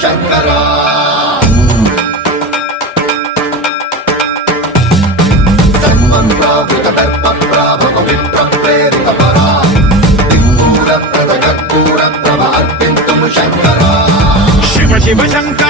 శంకరా సర్వం ప్రావృత దర్ప ప్రాభవ విప్ర ప్రేరిత పరా దిక్పూర ప్రద కర్పూర ప్రభ అర్పింతుము శంకరా శివ శివ శంకర